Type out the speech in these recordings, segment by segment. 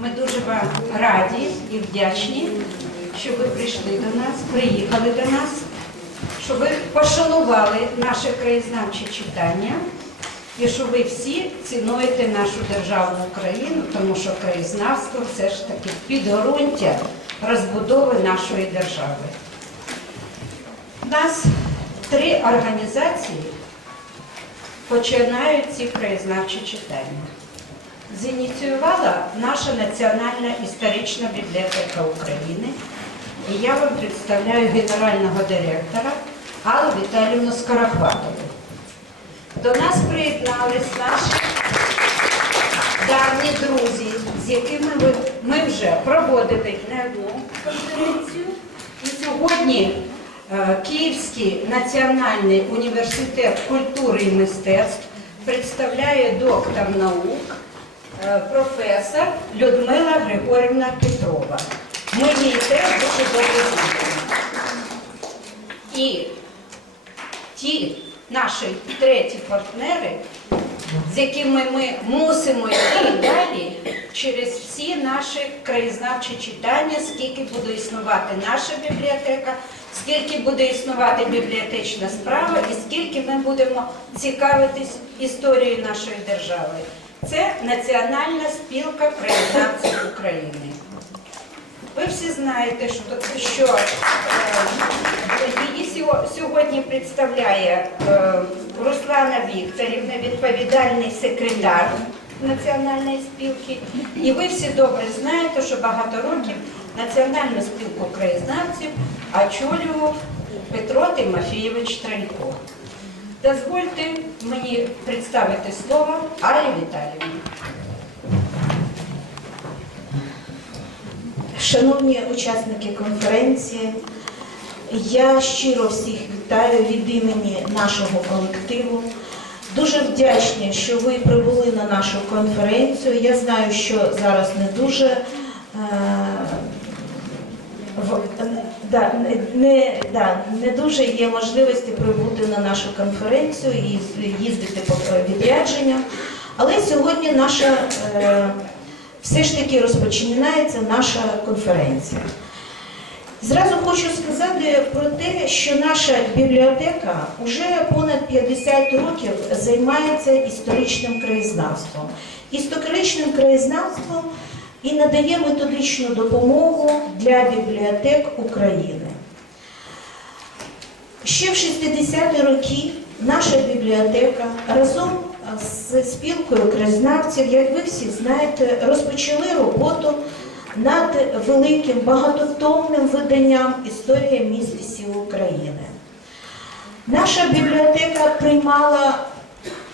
Ми дуже вам раді і вдячні, що ви прийшли до нас, приїхали до нас, що ви пошанували наше краєзнавче читання і що ви всі цінуєте нашу державну Україну, тому що краєзнавство все ж таки підґрунтя розбудови нашої держави. У нас три організації починають ці краєзнавчі читання. Зініціювала наша Національна історична бібліотека України. І я вам представляю генерального директора Аллу Віталіївну Скорохватову. До нас приєднались наші давні друзі, з якими ви- ми вже проводили не одну конференцію. І сьогодні е, Київський національний університет культури і мистецтв представляє доктор наук, професор Людмила Григорівна Петрова. Ми її теж дуже добре знаємо. І ті наші треті партнери, з якими ми мусимо йти далі через всі наші краєзнавчі читання, скільки буде існувати наша бібліотека, скільки буде існувати бібліотечна справа і скільки ми будемо цікавитись історією нашої держави. Це Національна спілка краєзнавців України. Ви всі знаєте, що, що е, її сьогодні представляє е, Руслана Вікторівна, відповідальний секретар Національної спілки. І ви всі добре знаєте, що багато років Національну спілку краєзнавців очолював Петро Тимофійович Тренько. Дозвольте мені представити слово Алі Віталіївні. Шановні учасники конференції, я щиро всіх вітаю від імені нашого колективу. Дуже вдячні, що ви прибули на нашу конференцію. Я знаю, що зараз не дуже е, да, не, да, не дуже є можливості прибути на нашу конференцію і їздити по відрядженням. Але сьогодні наша е, все ж таки розпочинається наша конференція. Зразу хочу сказати про те, що наша бібліотека вже понад 50 років займається історичним краєзнавством. Історичним краєзнавством і надає методичну допомогу для бібліотек України. Ще в 60-ті роки наша бібліотека разом з спілкою краєзнавців, як ви всі знаєте, розпочали роботу над великим багатотомним виданням Історія міст сіл України. Наша бібліотека приймала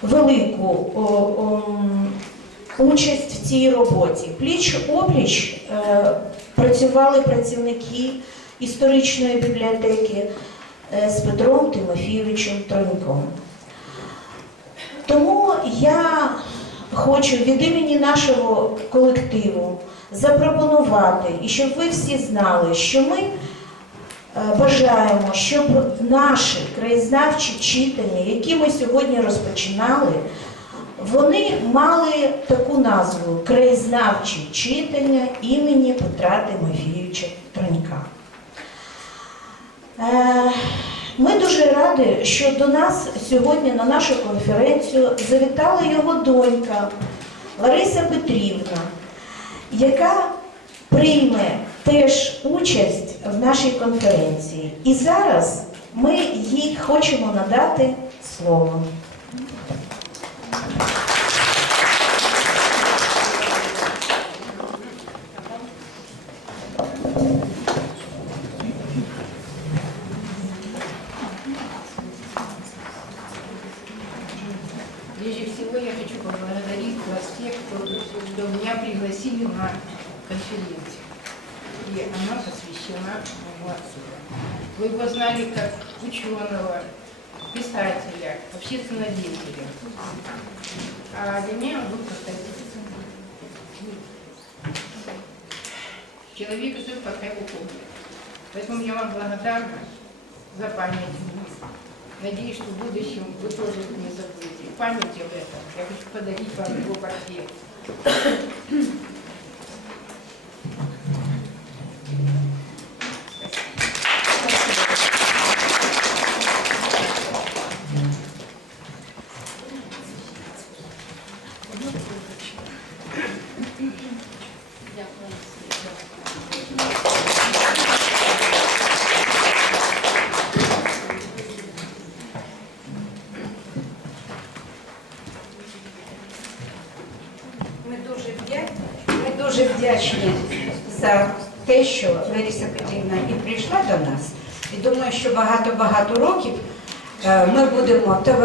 велику о, о, участь в цій роботі. Пліч опліч е, працювали працівники історичної бібліотеки е, з Петром Тимофійовичем Троньком. Тому я хочу від імені нашого колективу запропонувати, і щоб ви всі знали, що ми е, бажаємо, щоб наші краєзнавчі читання, які ми сьогодні розпочинали, вони мали таку назву Краєзнавчі читання імені Петра Тимофійовича Тронька. Е, Ми дуже раді, що до нас сьогодні на нашу конференцію завітала його донька Лариса Петрівна, яка прийме теж участь в нашій конференції. І зараз ми їй хочемо надати слово. Прежде Человек жил, пока его помнят. Поэтому я вам благодарна за память. Надеюсь, что в будущем вы тоже это не забудете. В память об этом я хочу подарить вам его портрет.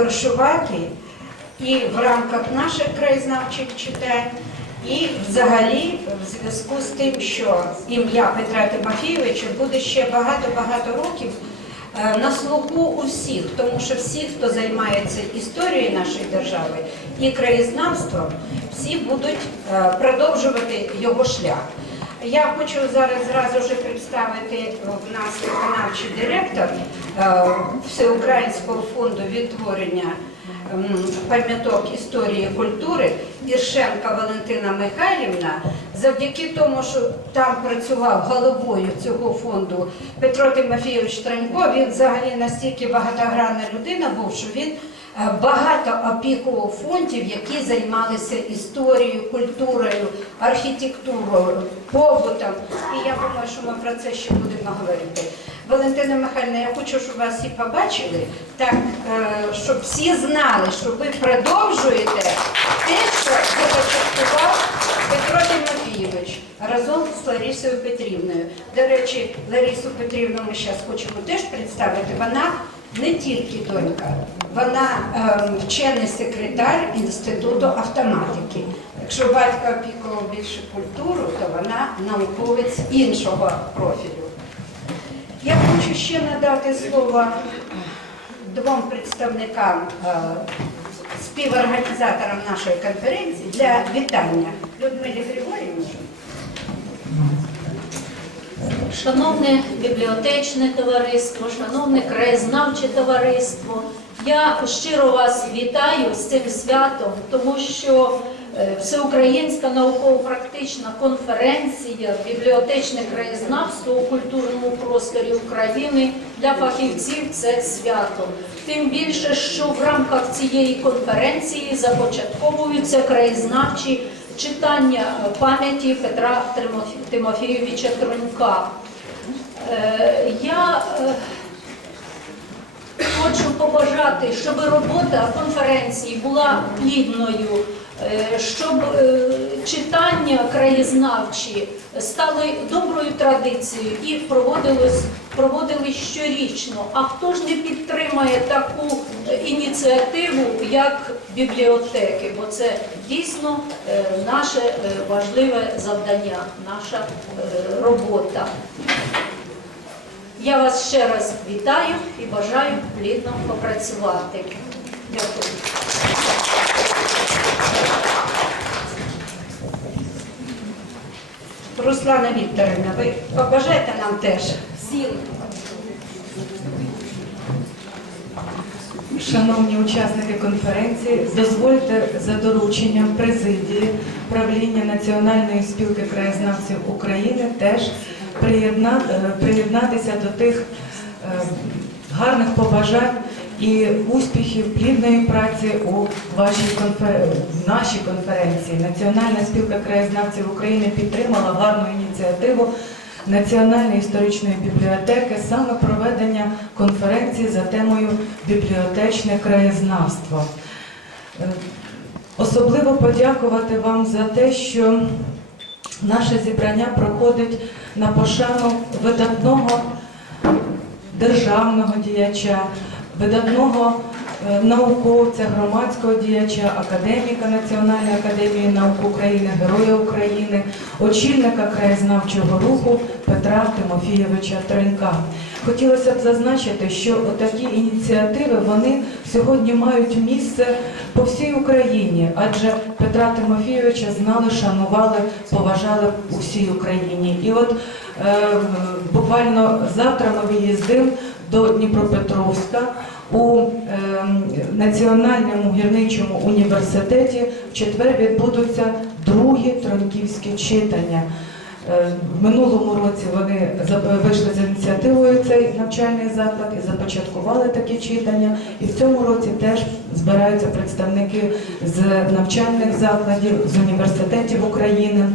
Будемо і в рамках наших краєзнавчих читань, і взагалі в зв'язку з тим, що ім'я Петра Тимофійовича буде ще багато-багато років е, на слуху у всіх, тому що всі, хто займається історією нашої держави і краєзнавством, всі будуть е, продовжувати його шлях. Я хочу зараз зразу вже представити в нас виконавчий директор е, Всеукраїнського фонду відтворення пам'яток історії і культури Іршенка Валентина Михайлівна. Завдяки тому, що там працював головою цього фонду Петро Тимофійович Транько, він взагалі настільки багатогранна людина був, що він багато опікував фондів, які займалися історією, культурою, архітектурою, побутом. І я думаю, що ми про це ще будемо говорити. Валентина Михайлівна, я хочу, щоб вас всі побачили, так, е, щоб всі знали, що ви продовжуєте те, що започаткував Петро Тимофійович разом з Ларисою Петрівною. До речі, Ларису Петрівну ми зараз хочемо теж представити. Вона не тільки донька, вона ем, вчений секретар Інституту автоматики. Якщо батько опікував більше культуру, то вона науковець іншого профілю. Я хочу ще надати слово двом представникам, е, співорганізаторам нашої конференції для вітання Людмилі Григорівні. Шановне бібліотечне товариство, шановне краєзнавче товариство, я щиро вас вітаю з цим святом, тому що е, Всеукраїнська науково-практична конференція Бібліотечне краєзнавство у культурному просторі України для фахівців це свято. Тим більше, що в рамках цієї конференції започатковуються краєзнавчі читання пам'яті Петра Тимофі- Тимофійовича Тронька. Е, Я е, хочу побажати, щоб робота конференції була плідною, щоб е, читання краєзнавчі стали доброю традицією і проводились щорічно. А хто ж не підтримає таку е, ініціативу, як бібліотеки? Бо це дійсно е, наше е, важливе завдання, наша е, робота. Я вас ще раз вітаю і бажаю плідно попрацювати. Дякую. Руслана Вікторівна, ви побажаєте нам теж сил. Шановні учасники конференції, дозвольте за дорученням президії правління Національної спілки краєзнавців України теж е, приєднатися до тих е, гарних побажань і успіхів плідної праці у вашій конфер... нашій конференції. Національна спілка краєзнавців України підтримала гарну ініціативу Національної історичної бібліотеки саме проведення конференції за темою бібліотечне краєзнавство. Е, Особливо подякувати вам за те, що наше зібрання проходить на пошану видатного державного діяча, видатного е, науковця, громадського діяча, академіка Національної академії наук України, Героя України, очільника краєзнавчого руху Петра Тимофійовича Тренька. Хотілося б зазначити, що такі ініціативи вони сьогодні мають місце по всій Україні, адже Петра Тимофійовича знали, шанували, поважали у всій Україні. І от е, буквально завтра ми виїздимо до Дніпропетровська у е, Національному гірничому університеті. В четвер відбудуться другі тронківські читання. Е, В минулому році вони вийшли з ініціативою цей навчальний заклад і започаткували такі читання. І в цьому році теж збираються представники з навчальних закладів, з університетів України.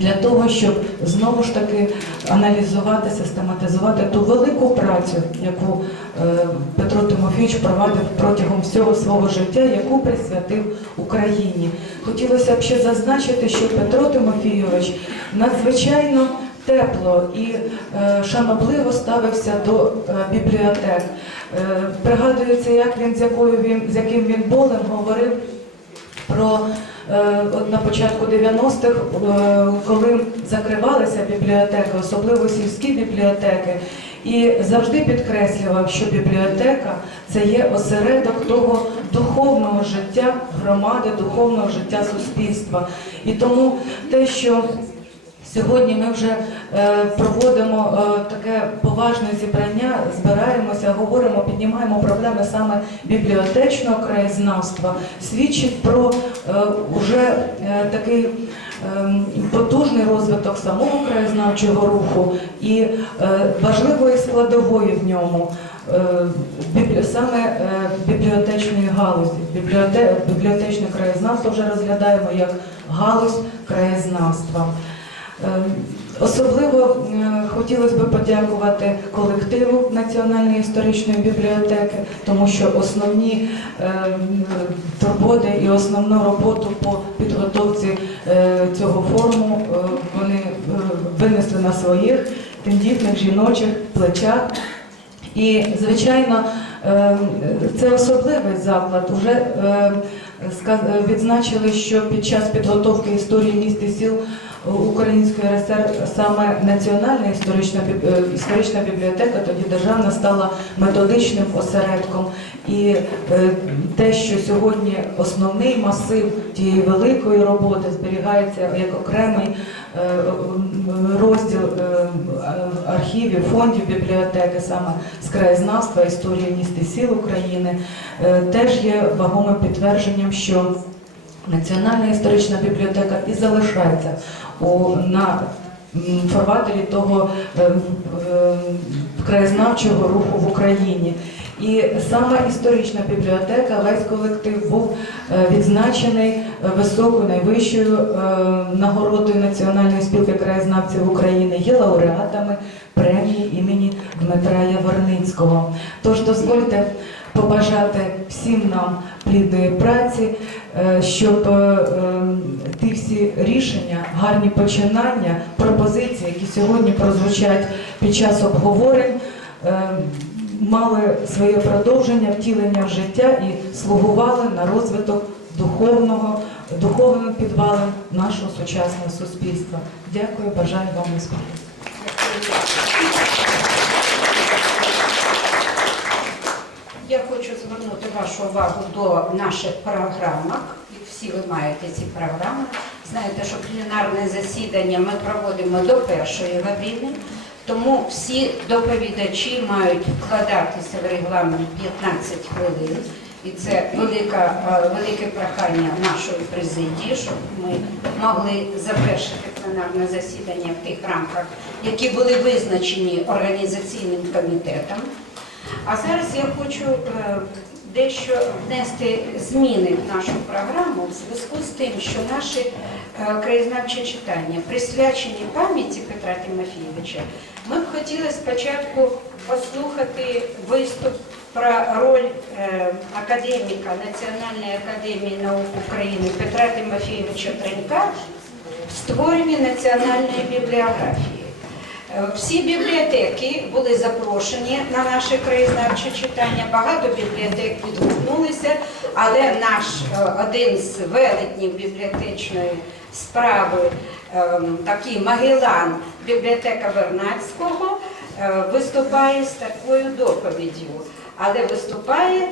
Для того, щоб знову ж таки аналізувати, систематизувати ту велику працю, яку е, Петро Тимофійович провадив протягом всього свого життя, яку присвятив Україні. Хотілося б ще зазначити, що Петро Тимофійович надзвичайно тепло і е, шанобливо ставився до е, бібліотек. Пригадується, як він з якою він з яким він болем говорив про на початку 90-х, е, коли закривалися бібліотеки, особливо сільські бібліотеки, і завжди підкреслював, що бібліотека це є осередок того духовного життя громади, духовного життя суспільства. І тому те, що Сьогодні ми вже е, проводимо е, таке поважне зібрання, збираємося, говоримо, піднімаємо проблеми саме бібліотечного краєзнавства, свідчить про е, уже е, такий е, потужний розвиток самого краєзнавчого руху і важливої складової в ньому. Саме бібліотечної галузі. Бібліотечне краєзнавство вже розглядаємо як галузь краєзнавства. Е, Особливо хотілося б подякувати колективу Національної історичної бібліотеки, тому що основні е, турботи і основну роботу по підготовці е, цього форуму е, вони е, винесли на своїх тендітних жіночих плечах. І, звичайно, е, це особливий заклад. Уже відзначили, що під час підготовки історії міст і сіл Української РСР саме Національна історична е, історична бібліотека, тоді державна стала методичним осередком. І е, те, що сьогодні основний масив тієї великої роботи зберігається як окремий е, розділ архівів, фондів бібліотеки, саме з краєзнавства, історії міст і сіл України, теж є вагомим підтвердженням, що Національна історична бібліотека і залишається у, на м, того е, е, краєзнавчого руху в Україні. І саме історична бібліотека, весь колектив був е, відзначений е, високою найвищою е, нагородою Національної спілки краєзнавців України, є лауреатами премії імені Дмитра Яворницького. Тож дозвольте побажати всім нам плідної праці, е, щоб е, е, ті всі рішення, гарні починання, пропозиції, які сьогодні прозвучать під час обговорень, е, мали своє продовження, втілення в життя і слугували на розвиток духовного, духовним підвалом нашого сучасного суспільства. Дякую, бажаю вам успіху. Я хочу звернути вашу увагу до наших програмок. Всі ви маєте ці програми. Знаєте, що пленарне засідання ми проводимо до першої години, тому всі доповідачі мають вкладатися в регламент 15 хвилин. І це велика, е, велике прохання нашої президії, щоб ми могли завершити пленарне засідання в тих рамках, які були визначені організаційним комітетом. А зараз я хочу е, дещо внести зміни в нашу програму в зв'язку з тим, що наші е, краєзнавчі читання присвячені пам'яті Петра Тимофійовича. Ми б хотіли спочатку послухати виступ про роль е, академіка Національної академії наук України Петра Тимофійовича Тренька в створенні національної бібліографії. Е, Всі бібліотеки були запрошені на наше краєзнавче читання. Багато бібліотек відгукнулися, але наш е, один з велетнів бібліотечної справи, ем, такий Магелан, бібліотека Вернадського, е, виступає з такою доповіддю. Але виступає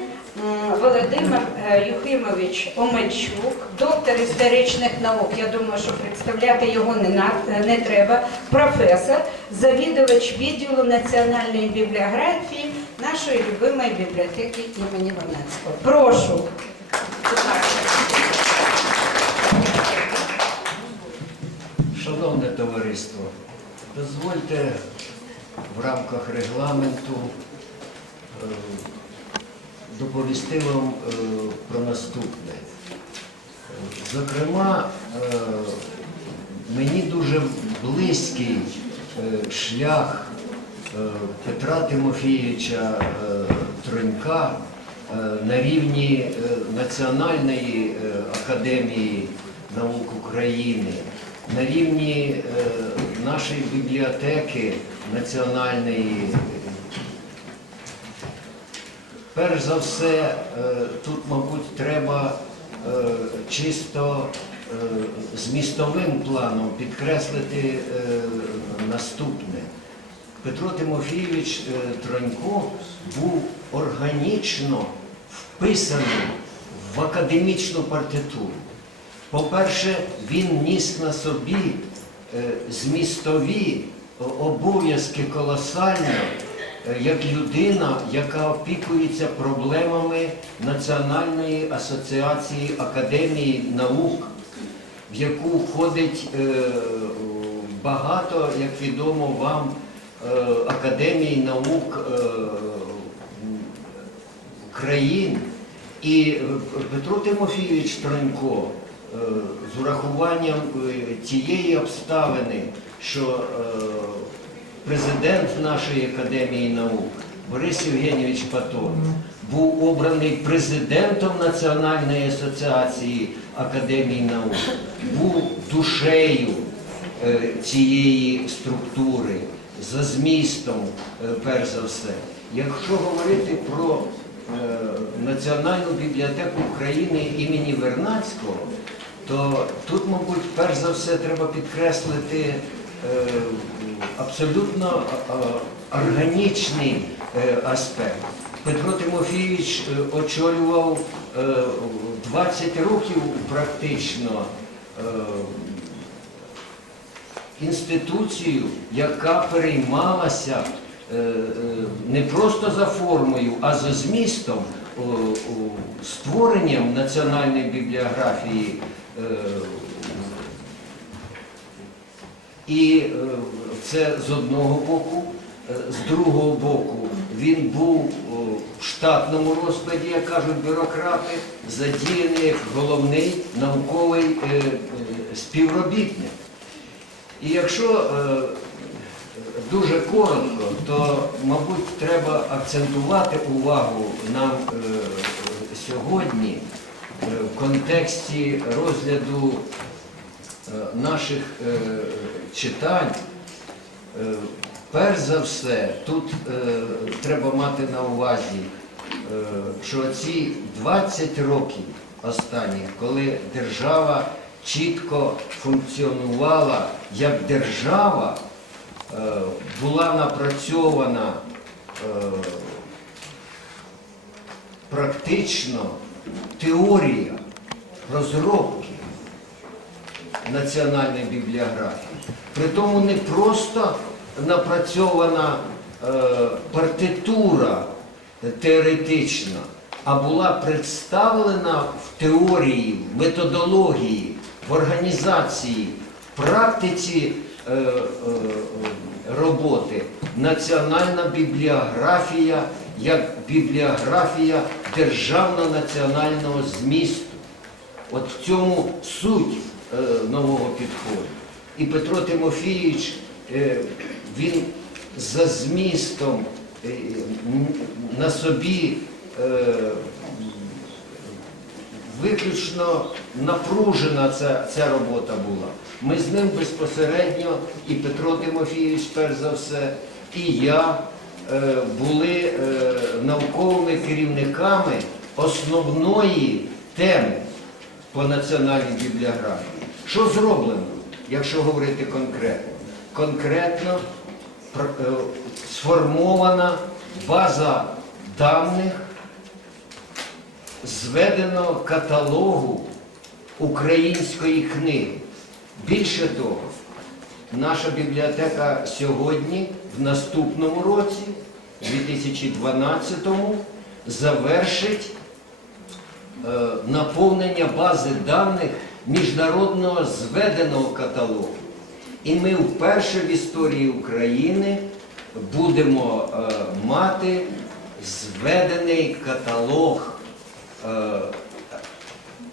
Володимир е, Юхимович Омельчук, доктор історичних наук. Я думаю, що представляти його не, не треба. Професор, завідувач відділу національної бібліографії нашої любимої бібліотеки імені Вернадського. Прошу. Шановне товариство, дозвольте в рамках регламенту е, доповісти вам е, про наступне. Зокрема, е, мені дуже близький е, шлях Петра Тимофійовича Тронька е, на рівні Національної академії наук України, на рівні нашої бібліотеки національної. Перш за все, е, тут, мабуть, треба е, чисто е, змістовим планом підкреслити наступне. Петро Тимофійович Тронько був органічно вписаний в академічну партитуру. По-перше, він ніс на собі змістові обов'язки колосальні, як людина, яка опікується проблемами Національної асоціації академії наук, в яку входить е, багато, як відомо вам, е, академій наук е, країн. І е, Петро Тимофійович Тронько е, з урахуванням е, тієї обставини, що е, президент нашої академії наук Борис Євгенійович Патон був обраний президентом Національної асоціації академії наук, був душею е, цієї структури, за змістом, е, перш за все. Якщо говорити про е, Національну бібліотеку України імені Вернадського, то тут, мабуть, перш за все треба підкреслити абсолютно е, органічний е, аспект. Петро Тимофійович е, очолював е, 20 років практично е, інституцію, яка переймалася е, е, не просто за формою, а за змістом, створенням національної бібліографії. І е, це з одного боку, Е, з другого боку, він був в штатному розкладі, як кажуть бюрократи, задіяний як головний науковий е, співробітник. І якщо дуже коротко, то, мабуть, треба акцентувати увагу нам е, сьогодні в контексті розгляду наших е, читань. Е, Перш за все, тут е, треба мати на увазі, е, що ці 20 років останніх, коли держава чітко функціонувала як держава, е, була напрацьована е, практично теорія розробки національної бібліографії. Притому не просто напрацьована е, партитура теоретична, а була представлена в теорії, в методології, в організації, в практиці е, е, роботи національна бібліографія як бібліографія державно-національного змісту. От в цьому суть нового підходу. І Петро Тимофійович, е, він за змістом е, на собі е, виключно напружена ця, ця робота була. Ми з ним безпосередньо, і Петро Тимофійович, перш за все, і я е, були е, науковими керівниками основної теми по національній бібліографії. Що зроблено, якщо говорити конкретно? Конкретно е, сформована база даних, зведено каталогу української книги. Більше того, наша бібліотека сьогодні, в наступному році, 2012-му, завершить е, наповнення бази даних міжнародного зведеного каталогу. І ми вперше в історії України будемо е, мати зведений каталог е,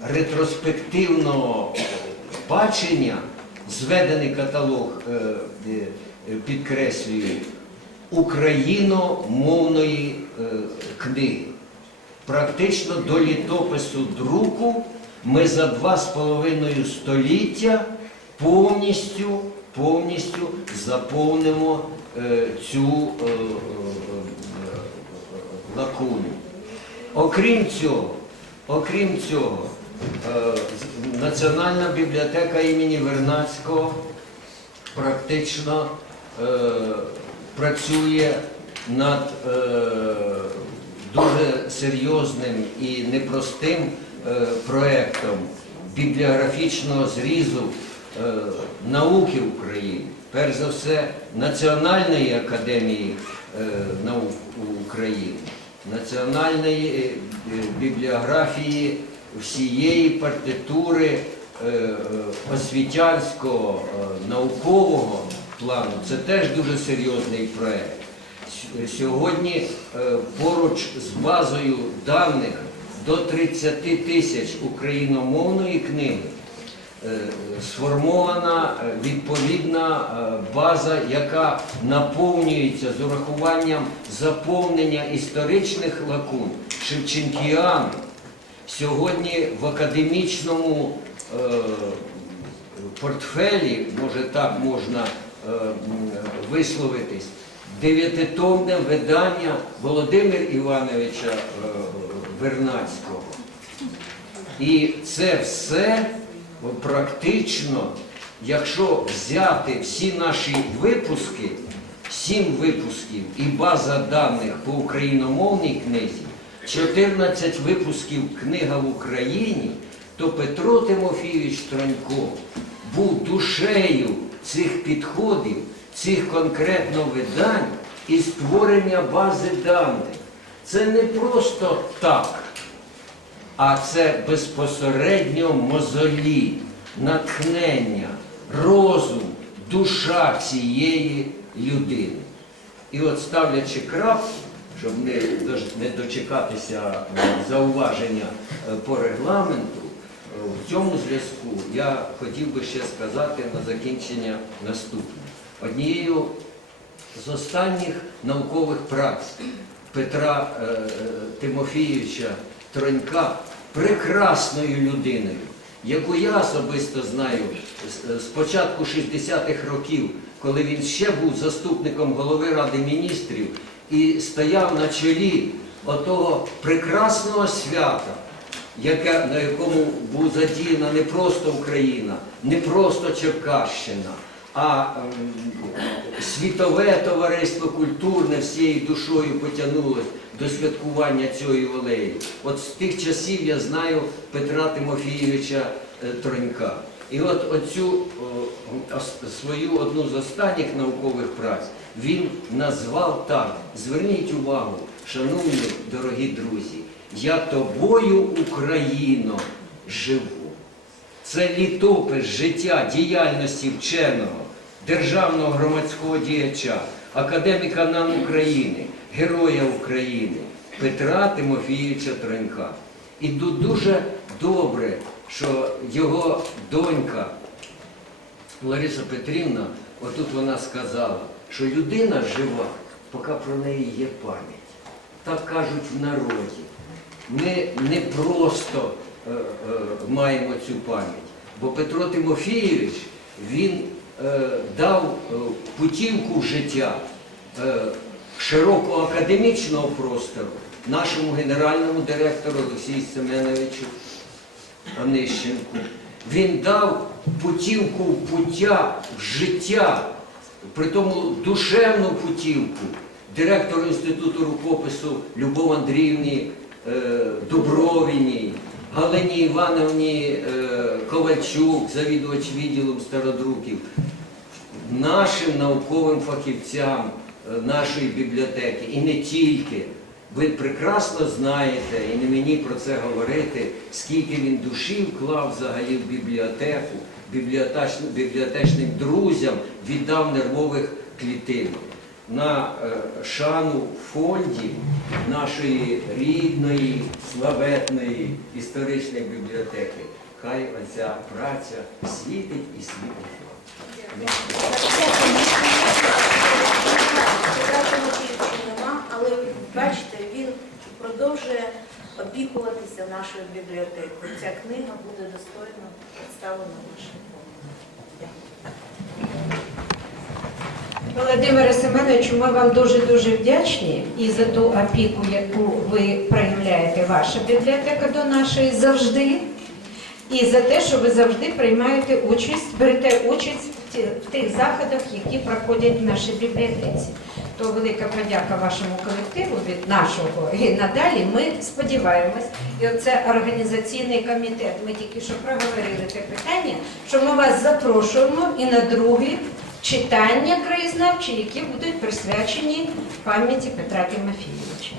ретроспективного бачення зведений каталог, е, е, підкреслюю, україномовної е, книги. Практично до літопису друку ми за два з половиною століття повністю, повністю заповнимо е, цю е, е, е, лакуну. Окрім цього, окрім цього, е, Національна бібліотека імені Вернадського практично е, працює над е, дуже серйозним і непростим е, проектом бібліографічного зрізу е, науки України, перш за все Національної академії е, наук України, національної бібліографії всієї партитури освітянського наукового плану. Це теж дуже серйозний проект. Сьогодні е, поруч з базою даних до 30 тисяч україномовної книги е, сформована е, відповідна база, яка наповнюється з урахуванням заповнення історичних лакун Шевченкіан. Сьогодні в академічному портфелі, може так можна висловитись, дев'ятитомне видання Володимира Івановича е, Вернадського. І це все практично, якщо взяти всі наші випуски, сім випусків і база даних по україномовній книзі, 14 випусків книга в Україні, то Петро Тимофійович Тронько був душею цих підходів, цих конкретно видань і створення бази даних. Це не просто так а це безпосередньо мозолі, натхнення, розум, душа цієї людини. І от ставлячи крапку, щоб не, дочекатися е, зауваження е, по регламенту, е, в цьому зв'язку я хотів би ще сказати на закінчення наступне. Однією з останніх наукових праць Петра е, е, Тимофійовича Тронька прекрасною людиною, яку я особисто знаю з- з початку 60-х років, коли він ще був заступником голови Ради міністрів і стояв на чолі отого прекрасного свята, яке, на якому був задіяна не просто Україна, не просто Черкащина, а ем, світове товариство культурне всією душою потягнулось до святкування цієї олеї. От з тих часів я знаю Петра Тимофійовича е, Тронька. І от оцю свою одну з останніх наукових праць він назвав так. Зверніть увагу, шановні дорогі друзі, я тобою, Україно, живу. Це літопис життя діяльності вченого, державного громадського діяча, академіка НАН України, Героя України Петра Тимофійовича Тронька. І дуже добре, що його донька Лариса Петрівна, отут вона сказала, що людина жива, поки про неї є пам'ять. Так кажуть в народі. Ми не просто е, е, маємо цю пам'ять, бо Петро Тимофійович він дав е, путівку життя е, широкого академічного простору нашому генеральному директору Олексію Семеновичу Онищенку. Він дав путівку в пуття в життя, при тому душевну путівку директору Інституту рукопису Любов Андріївні е, Дубровіній, Галині Івановні е, Ковальчук, завідувач відділом стародруків, нашим науковим фахівцям е, нашої бібліотеки і не тільки. Ви прекрасно знаєте, і не мені про це говорити, скільки він душі вклав взагалі в бібліотеку, бібліотечним, друзям віддав нервових клітинок на е, шану фондів нашої рідної, славетної історичної бібліотеки. Хай оця праця світить і світить. нема, але бачите, він продовжує опікуватися нашою бібліотекою. Ця книга буде достойно представлена нашим Володимире Семеновичу, ми вам дуже-дуже вдячні і за ту опіку, яку ви проявляєте, ваша бібліотека до нашої завжди, і за те, що ви завжди приймаєте участь, берете участь в тих заходах, які проходять в нашій бібліотеці. То велика подяка вашому колективу від нашого і надалі. Ми сподіваємось, і оце організаційний комітет. Ми тільки що проговорили те питання, що ми вас запрошуємо і на другі читання краєзнавчі, які будуть присвячені пам'яті Петра Тимофійовича.